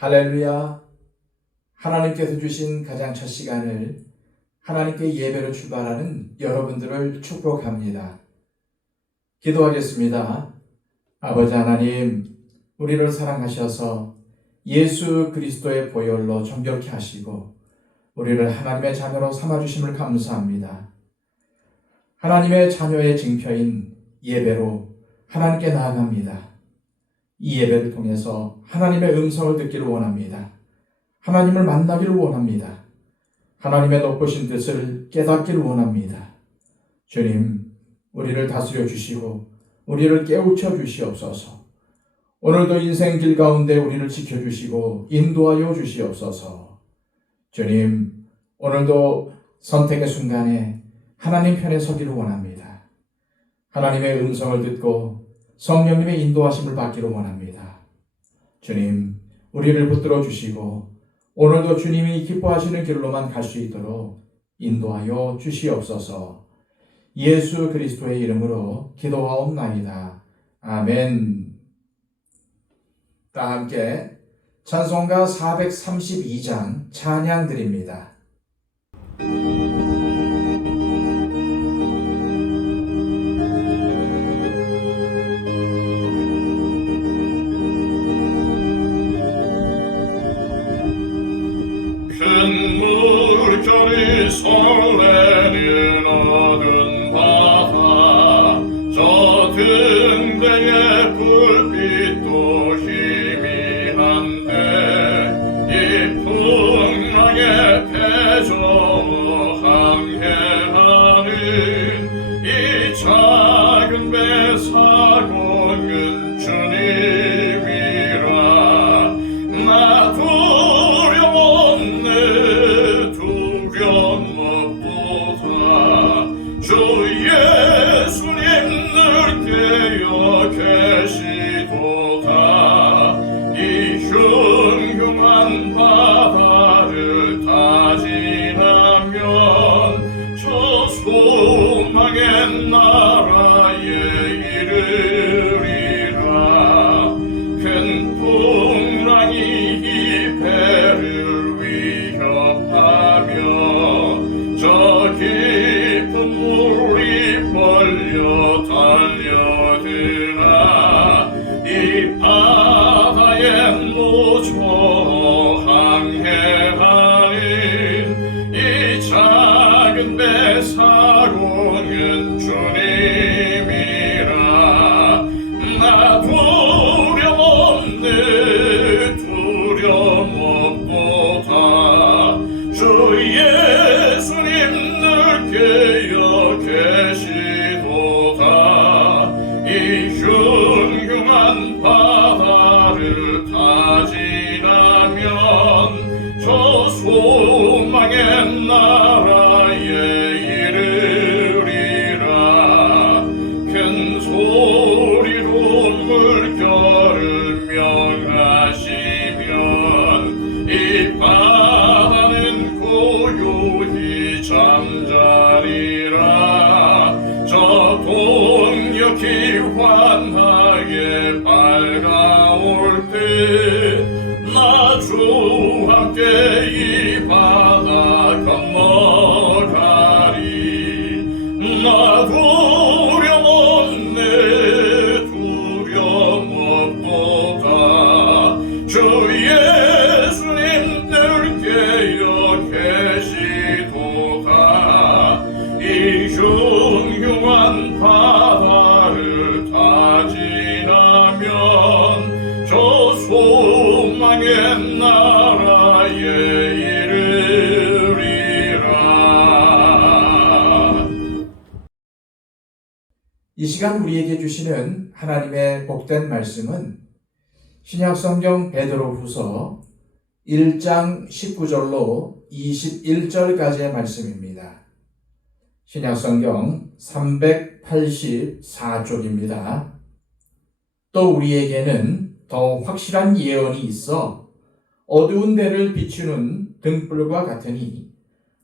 할렐루야! 하나님께서 주신 가장 첫 시간을 하나님께 예배로 출발하는 여러분들을 축복합니다. 기도하겠습니다. 아버지 하나님, 우리를 사랑하셔서 예수 그리스도의 보혈로 정결케 하시고 우리를 하나님의 자녀로 삼아주심을 감사합니다. 하나님의 자녀의 징표인 예배로 하나님께 나아갑니다. 이 예배를 통해서 하나님의 음성을 듣기를 원합니다. 하나님을 만나기를 원합니다. 하나님의 높으신 뜻을 깨닫기를 원합니다. 주님, 우리를 다스려 주시고 우리를 깨우쳐 주시옵소서. 오늘도 인생길 가운데 우리를 지켜주시고 인도하여 주시옵소서. 주님, 오늘도 선택의 순간에 하나님 편에 서기를 원합니다. 하나님의 음성을 듣고 성령님의 인도하심을 받기를 원합니다. 주님, 우리를 붙들어 주시고 오늘도 주님이 기뻐하시는 길로만 갈 수 있도록 인도하여 주시옵소서. 예수 그리스도의 이름으로 기도하옵나이다. 아멘. 다 함께 찬송가 432장 찬양 드립니다. 물결이 설레는 어두운 바다, 저 등대의 불빛도 희미한데 이 풍랑에 패저 항해하는 이 작은 배 사고는 주님이라. 나 주 예수님 늘 깨어 계시도다. 이 흉흉한 바다를 다 지나면 저 소망의 나라에 이르리라. 큰 풍랑이 이 배를 위협하며 저 깊은 물이 벌려 달려드나 이 바다에 놓쳐 항해하는 이 작은 배 사고는 주님이라. 나 두려움 없네, 두려움 없도다. 주 예수님 늘 깨어 계시도다. 이 흉흉한 바다를 다 지나면 저 소망의 나라에 이르리라. 큰 소리로 물결을 명하시면 이 바다는 고요히 잠자리라. 저 동역이 환하게 밝아올 때 나 주와 함께 이 바다 건너가리. 나 두려움 없네, 두려움 없도다. 주 예수님 늘 깨어 계시도다. 이 흉흉한 바다를 다 지나면 저 소망의 나라에 이르리라. 이 시간 우리에게 주시는 하나님의 복된 말씀은 신약성경 베드로후서 1장 19절로 21절까지의 말씀입니다. 신약성경 384쪽입니다. 또 우리에게는 더 확실한 예언이 있어 어두운 데를 비추는 등불과 같으니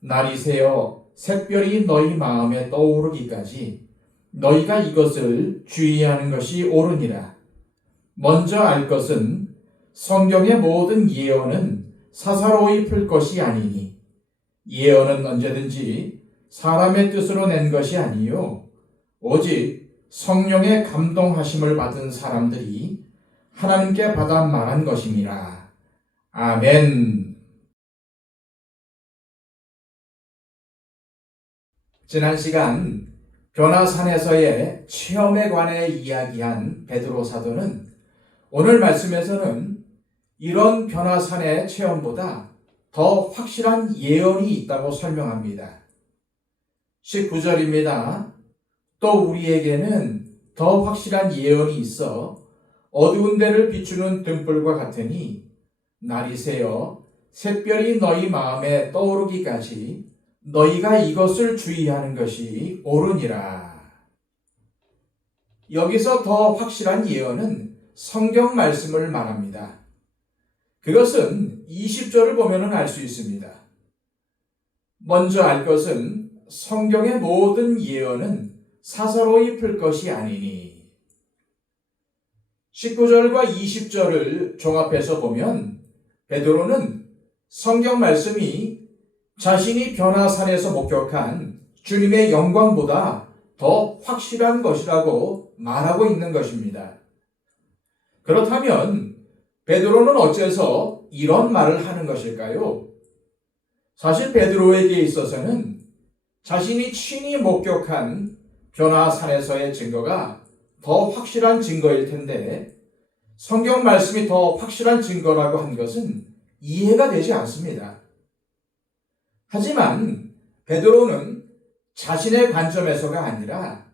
날이 새어 샛별이 너희 마음에 떠오르기까지 너희가 이것을 주의하는 것이 옳으니라. 먼저 알 것은 성경의 모든 예언은 사사로이 풀 것이 아니니 예언은 언제든지 사람의 뜻으로 낸 것이 아니요 오직 성령의 감동하심을 받은 사람들이 하나님께 받아 말한 것임이라. 아멘. 지난 시간 변화산에서의 체험에 관해 이야기한 베드로 사도는 오늘 말씀에서는 이런 변화산의 체험보다 더 확실한 예언이 있다고 설명합니다. 19절입니다. 또 우리에게는 더 확실한 예언이 있어 어두운 데를 비추는 등불과 같으니 날이 새어 샛별이 너희 마음에 떠오르기까지 너희가 이것을 주의하는 것이 옳으니라. 여기서 더 확실한 예언은 성경 말씀을 말합니다. 그것은 20절을 보면 알 수 있습니다. 먼저 알 것은 성경의 모든 예언은 사사로이 풀 것이 아니니. 19절과 20절을 종합해서 보면 베드로는 성경 말씀이 자신이 변화산에서 목격한 주님의 영광보다 더 확실한 것이라고 말하고 있는 것입니다. 그렇다면 베드로는 어째서 이런 말을 하는 것일까요? 사실 베드로에게 있어서는 자신이 친히 목격한 변화산에서의 증거가 더 확실한 증거일 텐데 성경 말씀이 더 확실한 증거라고 한 것은 이해가 되지 않습니다. 하지만 베드로는 자신의 관점에서가 아니라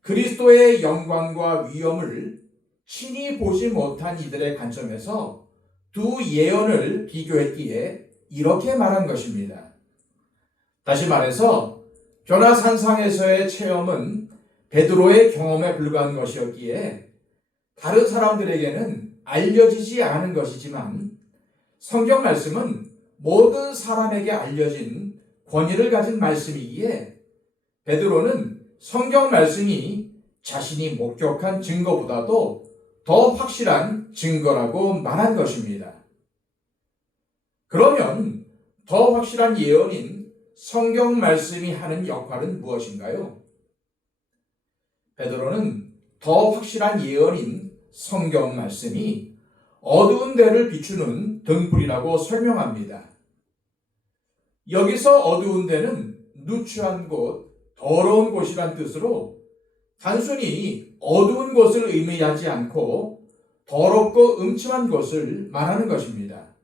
그리스도의 영광과 위엄을 친히 보지 못한 이들의 관점에서 두 예언을 비교했기에 이렇게 말한 것입니다. 다시 말해서 변화산상에서의 체험은 베드로의 경험에 불과한 것이었기에 다른 사람들에게는 알려지지 않은 것이지만 성경 말씀은 모든 사람에게 알려진 권위를 가진 말씀이기에 베드로는 성경 말씀이 자신이 목격한 증거보다도 더 확실한 증거라고 말한 것입니다. 그러면 더 확실한 예언인 성경 말씀이 하는 역할은 무엇인가요? 베드로는 더 확실한 예언인 성경 말씀이 어두운 데를 비추는 등불이라고 설명합니다. 여기서 어두운 데는 누추한 곳, 더러운 곳이란 뜻으로 단순히 어두운 곳을 의미하지 않고 더럽고 음침한 곳을 말하는 것입니다.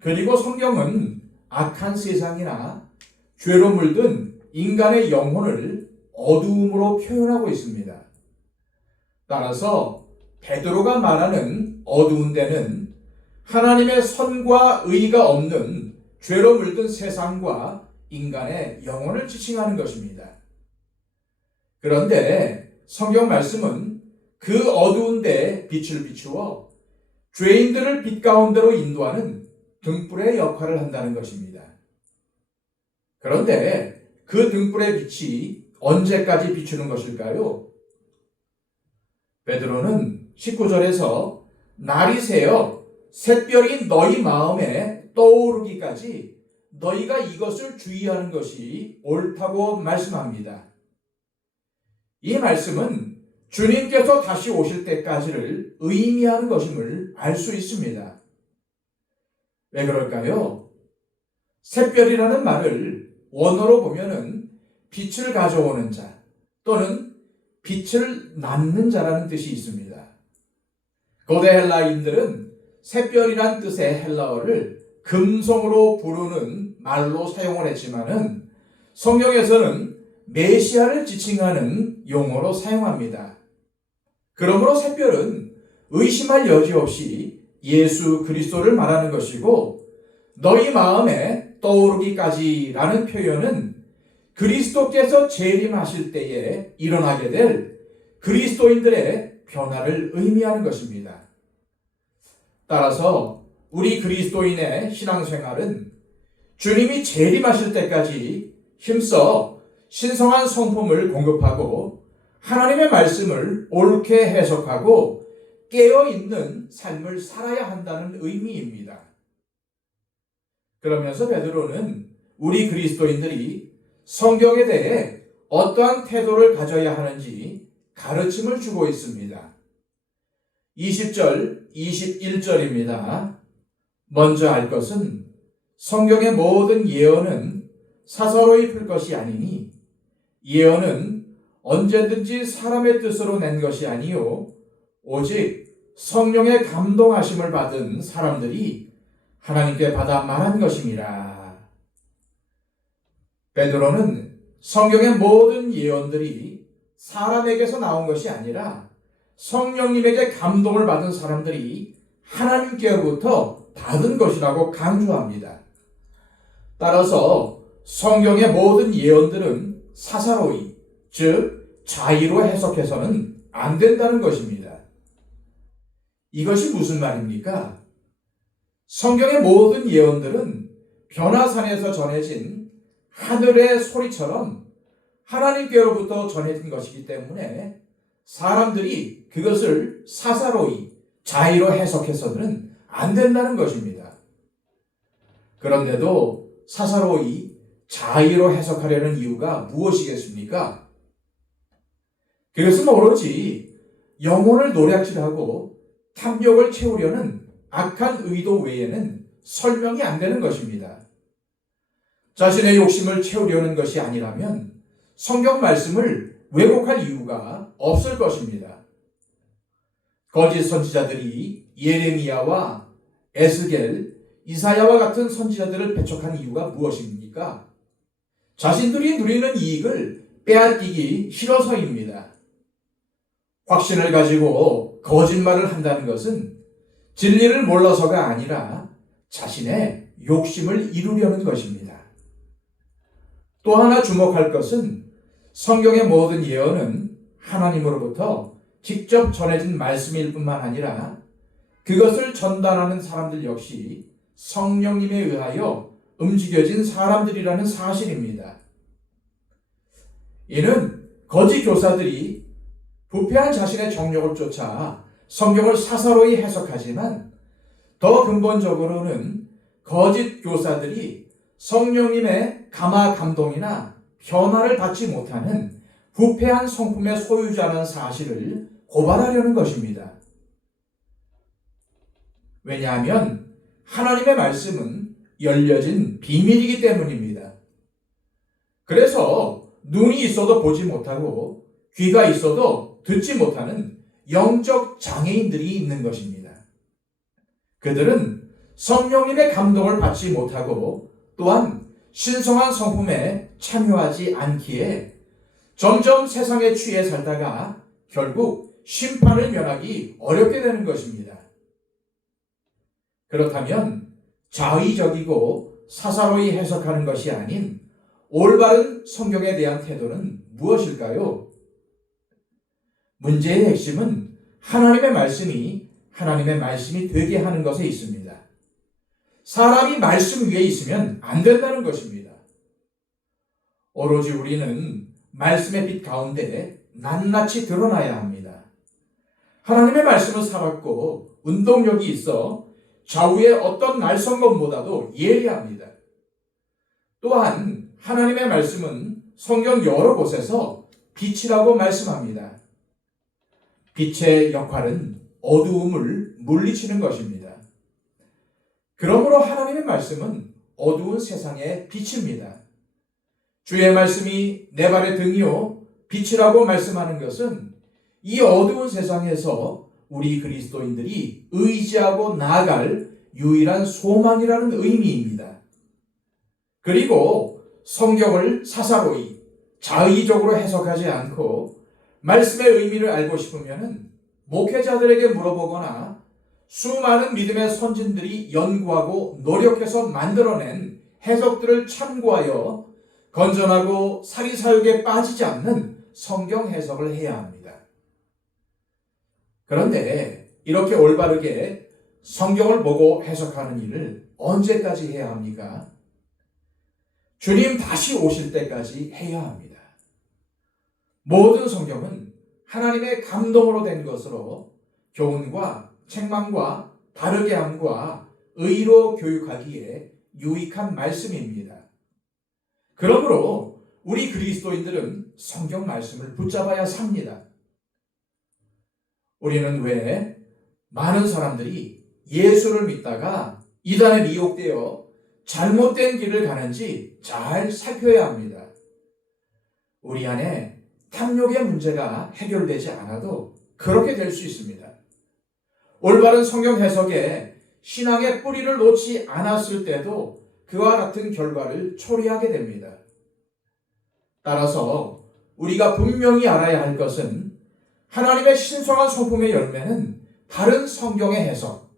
그리고 성경은 악한 세상이나 죄로 물든 인간의 영혼을 어두움으로 표현하고 있습니다. 따라서 베드로가 말하는 어두운 데는 하나님의 선과 의가 없는 죄로 물든 세상과 인간의 영혼을 지칭하는 것입니다. 그런데 성경 말씀은 그 어두운 데에 빛을 비추어 죄인들을 빛 가운데로 인도하는 등불의 역할을 한다는 것입니다. 그런데 그 등불의 빛이 언제까지 비추는 것일까요? 베드로는 19절에서 날이 새어 샛별이 너희 마음에 떠오르기까지 너희가 이것을 주의하는 것이 옳다고 말씀합니다. 이 말씀은 주님께서 다시 오실 때까지를 의미하는 것임을 알 수 있습니다. 왜 그럴까요? 샛별이라는 말을 원어로 보면은 빛을 가져오는 자 또는 빛을 낳는 자라는 뜻이 있습니다. 고대 헬라인들은 샛별이란 뜻의 헬라어를 금송으로 부르는 말로 사용을 했지만은 성경에서는 메시아를 지칭하는 용어로 사용합니다. 그러므로 샛별은 의심할 여지 없이 예수 그리스도를 말하는 것이고 너희 마음에 떠오르기까지라는 표현은 그리스도께서 재림하실 때에 일어나게 될 그리스도인들의 변화를 의미하는 것입니다. 따라서 우리 그리스도인의 신앙생활은 주님이 재림하실 때까지 힘써 신성한 성품을 공급하고 하나님의 말씀을 옳게 해석하고 깨어있는 삶을 살아야 한다는 의미입니다. 그러면서 베드로는 우리 그리스도인들이 성경에 대해 어떠한 태도를 가져야 하는지 가르침을 주고 있습니다. 20절, 21절입니다. 먼저 알 것은 성경의 모든 예언은 사사로이 풀 것이 아니니 예언은 언제든지 사람의 뜻으로 낸 것이 아니요 오직 성령의 감동하심을 받은 사람들이 하나님께 받아 말한 것임이라. 베드로는 성경의 모든 예언들이 사람에게서 나온 것이 아니라 성령님에게 감동을 받은 사람들이 하나님께로부터 받은 것이라고 강조합니다. 따라서 성경의 모든 예언들은 사사로이, 즉 자의로 해석해서는 안 된다는 것입니다. 이것이 무슨 말입니까? 성경의 모든 예언들은 변화산에서 전해진 하늘의 소리처럼 하나님께로부터 전해진 것이기 때문에 사람들이 그것을 사사로이, 자의로 해석해서는 안 된다는 것입니다. 그런데도 사사로이, 자의로 해석하려는 이유가 무엇이겠습니까? 그것은 오로지 영혼을 노략질하고 탐욕을 채우려는 악한 의도 외에는 설명이 안 되는 것입니다. 자신의 욕심을 채우려는 것이 아니라면 성경 말씀을 왜곡할 이유가 없을 것입니다. 거짓 선지자들이 예레미야와 에스겔, 이사야와 같은 선지자들을 배척한 이유가 무엇입니까? 자신들이 누리는 이익을 빼앗기기 싫어서입니다. 확신을 가지고 거짓말을 한다는 것은 진리를 몰라서가 아니라 자신의 욕심을 이루려는 것입니다. 또 하나 주목할 것은 성경의 모든 예언은 하나님으로부터 직접 전해진 말씀일 뿐만 아니라 그것을 전달하는 사람들 역시 성령님에 의하여 움직여진 사람들이라는 사실입니다. 이는 거짓 교사들이 부패한 자신의 정욕을 쫓아 성경을 사사로이 해석하지만 더 근본적으로는 거짓 교사들이 성령님의 감화 감동이나 변화를 받지 못하는 부패한 성품의 소유자라는 사실을 고발하려는 것입니다. 왜냐하면 하나님의 말씀은 열려진 비밀이기 때문입니다. 그래서 눈이 있어도 보지 못하고 귀가 있어도 듣지 못하는 영적 장애인들이 있는 것입니다. 그들은 성령님의 감동을 받지 못하고 또한 신성한 성품에 참여하지 않기에 점점 세상에 취해 살다가 결국 심판을 면하기 어렵게 되는 것입니다. 그렇다면 자의적이고 사사로이 해석하는 것이 아닌 올바른 성경에 대한 태도는 무엇일까요? 문제의 핵심은 하나님의 말씀이 되게 하는 것에 있습니다. 사람이 말씀 위에 있으면 안 된다는 것입니다. 오로지 우리는 말씀의 빛 가운데 낱낱이 드러나야 합니다. 하나님의 말씀은 살았고 운동력이 있어 좌우의 어떤 날선 것보다도 예리합니다. 또한 하나님의 말씀은 성경 여러 곳에서 빛이라고 말씀합니다. 빛의 역할은 어두움을 물리치는 것입니다. 그러므로 하나님의 말씀은 어두운 세상의 빛입니다. 주의 말씀이 내 발의 등이요 빛이라고 말씀하는 것은 이 어두운 세상에서 우리 그리스도인들이 의지하고 나아갈 유일한 소망이라는 의미입니다. 그리고 성경을 사사로이 자의적으로 해석하지 않고 말씀의 의미를 알고 싶으면 목회자들에게 물어보거나 수많은 믿음의 선진들이 연구하고 노력해서 만들어낸 해석들을 참고하여 건전하고 사리사욕에 빠지지 않는 성경 해석을 해야 합니다. 그런데 이렇게 올바르게 성경을 보고 해석하는 일을 언제까지 해야 합니까? 주님 다시 오실 때까지 해야 합니다. 모든 성경은 하나님의 감동으로 된 것으로 교훈과 책망과 바르게 함과 의로 교육하기에 유익한 말씀입니다. 그러므로 우리 그리스도인들은 성경 말씀을 붙잡아야 삽니다. 우리는 왜 많은 사람들이 예수를 믿다가 이단에 미혹되어 잘못된 길을 가는지 잘 살펴야 합니다. 우리 안에 탐욕의 문제가 해결되지 않아도 그렇게 될 수 있습니다. 올바른 성경 해석에 신앙의 뿌리를 놓지 않았을 때도 그와 같은 결과를 초래하게 됩니다. 따라서 우리가 분명히 알아야 할 것은 하나님의 신성한 성품의 열매는 바른 성경의 해석,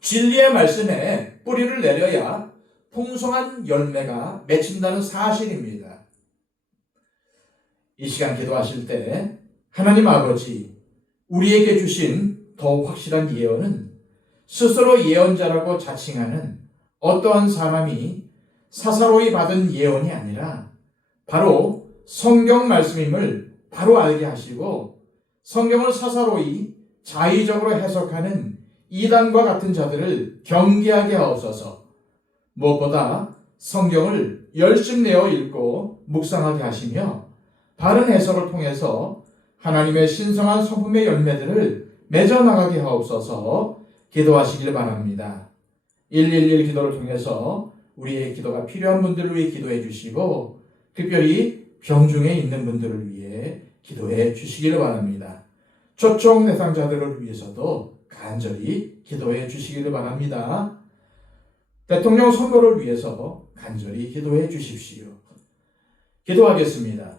진리의 말씀에 뿌리를 내려야 풍성한 열매가 맺힌다는 사실입니다. 이 시간 기도하실 때 하나님 아버지, 우리에게 주신 더 확실한 예언은 스스로 예언자라고 자칭하는 어떠한 사람이 사사로이 받은 예언이 아니라 바로 성경 말씀임을 바로 알게 하시고 성경을 사사로이 자의적으로 해석하는 이단과 같은 자들을 경계하게 하옵소서. 무엇보다 성경을 열심내어 읽고 묵상하게 하시며 바른 해석을 통해서 하나님의 신성한 성품의 열매들을 맺어나가게 하옵소서. 기도하시길 바랍니다. 111 기도를 통해서 우리의 기도가 필요한 분들을 위해 기도해 주시고 특별히 병중에 있는 분들을 위해 기도해 주시기를 바랍니다. 초청 대상자들을 위해서도 간절히 기도해 주시기를 바랍니다. 대통령 선거를 위해서 간절히 기도해 주십시오. 기도하겠습니다.